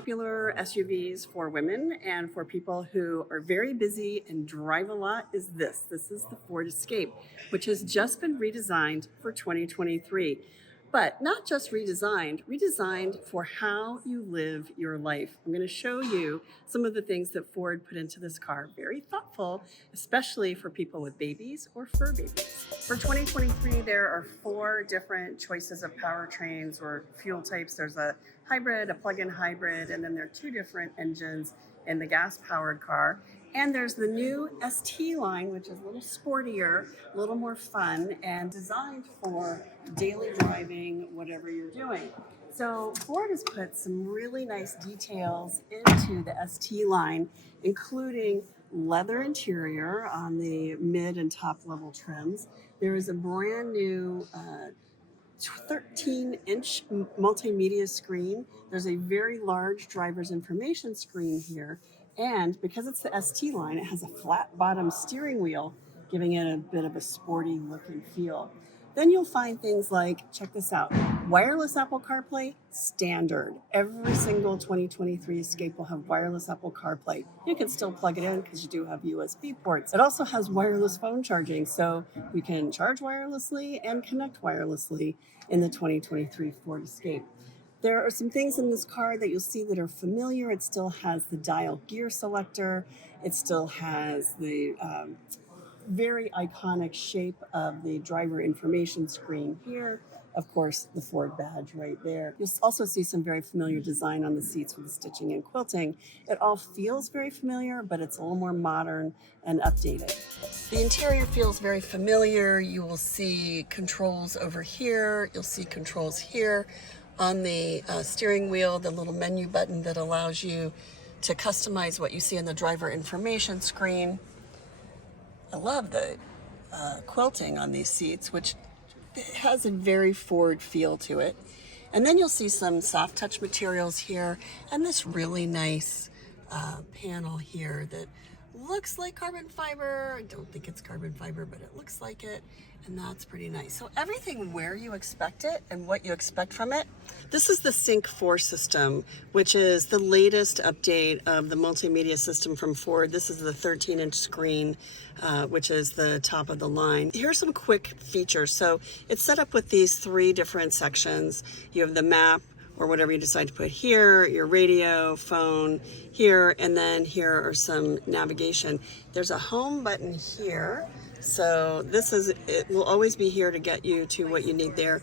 popular SUVs for women and for people who are very busy and drive a lot is this. This is the Ford Escape, which has just been redesigned for 2023. But not just redesigned for how you live your life. I'm going to show you some of the things that Ford put into this car. Very thoughtful, especially for people with babies or fur babies. For 2023, there are 4 different choices of powertrains or fuel types. There's a hybrid, a plug-in hybrid, and then there are 2 different engines in the gas-powered car. And there's the new ST line, which is a little sportier, a little more fun, and designed for daily driving, whatever you're doing. So Ford has put some really nice details into the ST line, including leather interior on the mid and top level trims. There is a brand new 13-inch multimedia screen. There's a very large driver's information screen here. And because it's the ST line, it has a flat bottom steering wheel, giving it a bit of a sporty look and feel. Then you'll find things like, check this out, wireless Apple CarPlay, standard. Every single 2023 Escape will have wireless Apple CarPlay. You can still plug it in because you do have USB ports. It also has wireless phone charging, so you can charge wirelessly and connect wirelessly in the 2023 Ford Escape. There are some things in this car that you'll see that are familiar. It still has the dial gear selector. It still has the very iconic shape of the driver information screen here. Of course, the Ford badge right there. You'll also see some very familiar design on the seats with the stitching and quilting. It all feels very familiar, but it's a little more modern and updated. The interior feels very familiar. You will see controls over here. You'll see controls here. On the steering wheel, the little menu button that allows you to customize what you see in the driver information screen. I love the quilting on these seats, which has a very Ford feel to it. And then you'll see some soft touch materials here and this really nice panel here that looks like carbon fiber. I don't think it's carbon fiber, but it looks like it. And that's pretty nice. So everything where you expect it and what you expect from it. This is the Sync 4 system, which is the latest update of the multimedia system from Ford. This is the 13-inch screen, which is the top of the line. Here's some quick features. So it's set up with these 3 different sections. You have the map, or whatever you decide to put here, your radio, phone here, and then here are some navigation. There's a home button here. So it will always be here to get you to what you need there.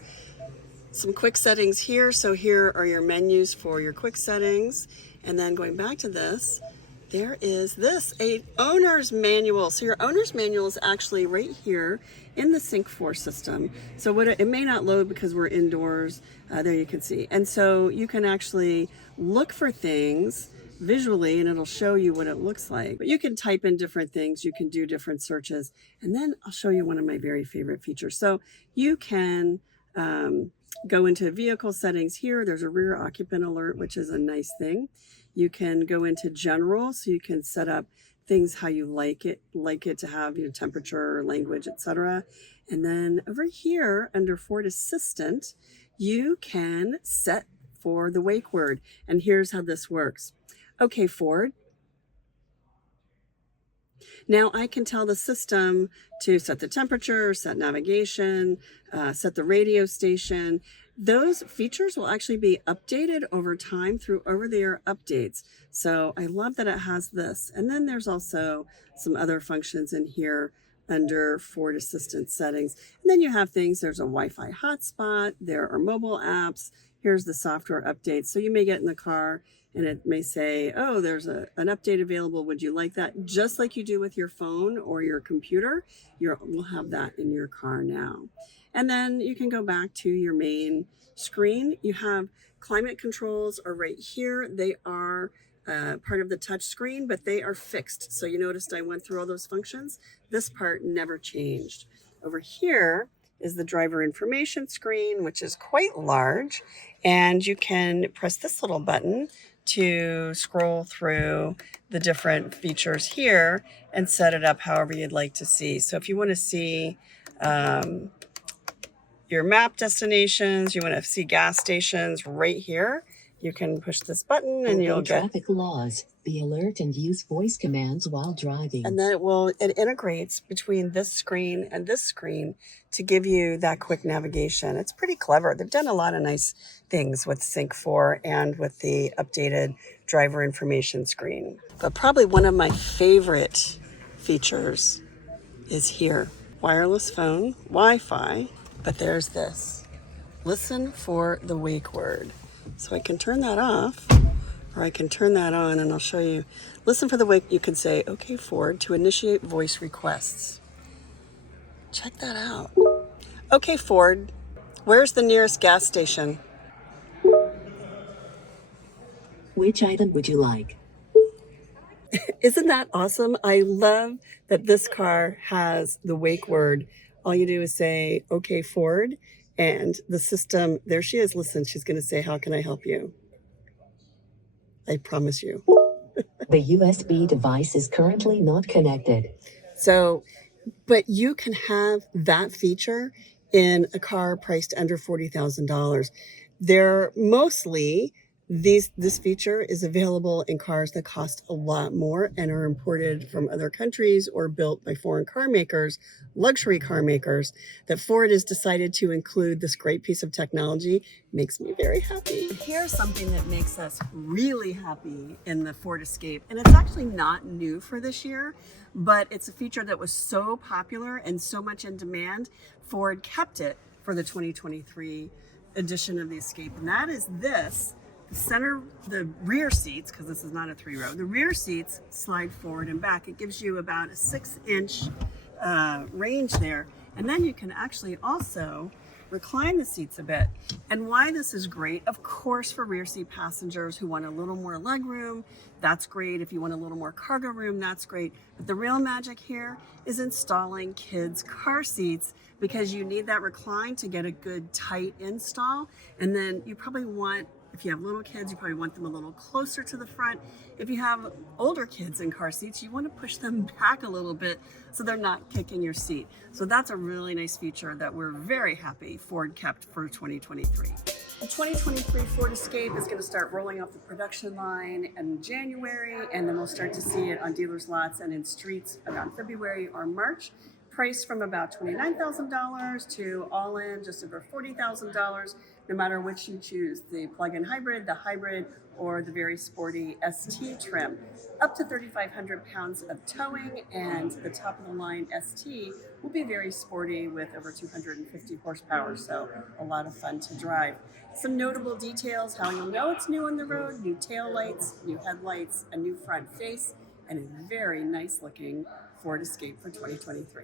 Some quick settings here. So here are your menus for your quick settings. And then going back to this, there is this, a owner's manual. So your owner's manual is actually right here in the Sync 4 system. So it may not load because we're indoors. There you can see. And so you can actually look for things visually and it'll show you what it looks like. But you can type in different things, you can do different searches, and then I'll show you one of my very favorite features. So you can go into vehicle settings here. There's a rear occupant alert, which is a nice thing. You can go into general, so you can set up things how you like it to have, temperature, language, etc. And then over here under Ford Assistant, you can set for the wake word. And here's how this works. Okay, Ford. Now I can tell the system to set the temperature, set navigation, set the radio station. Those features will actually be updated over time through over-the-air updates. So I love that it has this. And then there's also some other functions in here under Ford Assistant settings. And then you have things, there's a Wi-Fi hotspot, there are mobile apps, here's the software updates. So you may get in the car and it may say, oh, there's an update available. Would you like that? Just like you do with your phone or your computer, we'll have that in your car now. And then you can go back to your main screen. You have climate controls are right here. They are part of the touch screen, but they are fixed. So you noticed I went through all those functions. This part never changed. Over here is the driver information screen, which is quite large. And you can press this little button to scroll through the different features here and set it up however you'd like to see. So if you want to see your map destinations, you want to see gas stations right here, You can push this button and Obey you'll get traffic laws. Be alert and use voice commands while driving. and then it integrates between this screen and this screen to give you that quick navigation. It's pretty clever. They've done a lot of nice things with Sync 4 and with the updated driver information screen. But probably one of my favorite features is here. Wireless phone, Wi-Fi, but there's this. Listen for the wake word. So I can turn that off, or I can turn that on, and I'll show you. Listen for the wake. You can say, "Okay, Ford," to initiate voice requests. Check that out. "Okay, Ford, where's the nearest gas station?" Which item would you like? Isn't that awesome? I love that this car has the wake word. All you do is say, "Okay, Ford," and the system, there she is. Listen, she's going to say, "How can I help you?" I promise you. The USB device is currently not connected. So, but you can have that feature in a car priced under $40,000. They're mostly this feature is available in cars that cost a lot more and are imported from other countries or built by foreign car makers, luxury car makers. That Ford has decided to include this great piece of technology makes me very happy. Here's something that makes us really happy in the Ford Escape, and it's actually not new for this year, but it's a feature that was so popular and so much in demand, Ford kept it for the 2023 edition of the Escape, and that is this. The rear seats, because this is not a 3-row, the rear seats slide forward and back. It gives you about a 6-inch range there. And then you can actually also recline the seats a bit. And why this is great, of course, for rear seat passengers who want a little more leg room, that's great. If you want a little more cargo room, that's great. But the real magic here is installing kids' car seats, because you need that recline to get a good tight install. And then you probably want, if you have little kids, you probably want them a little closer to the front. If you have older kids in car seats, you want to push them back a little bit so they're not kicking your seat. So that's a really nice feature that we're very happy Ford kept for 2023. The 2023 Ford Escape is going to start rolling off the production line in January, and then we'll start to see it on dealers' lots and in streets around February or March. Priced from about $29,000 to all in just over $40,000, no matter which you choose, the plug-in hybrid, the hybrid, or the very sporty ST trim. Up to 3,500 pounds of towing, and the top of the line ST will be very sporty with over 250 horsepower, so a lot of fun to drive. Some notable details, how you'll know it's new on the road: new tail lights, new headlights, a new front face, and a very nice looking Ford Escape for 2023.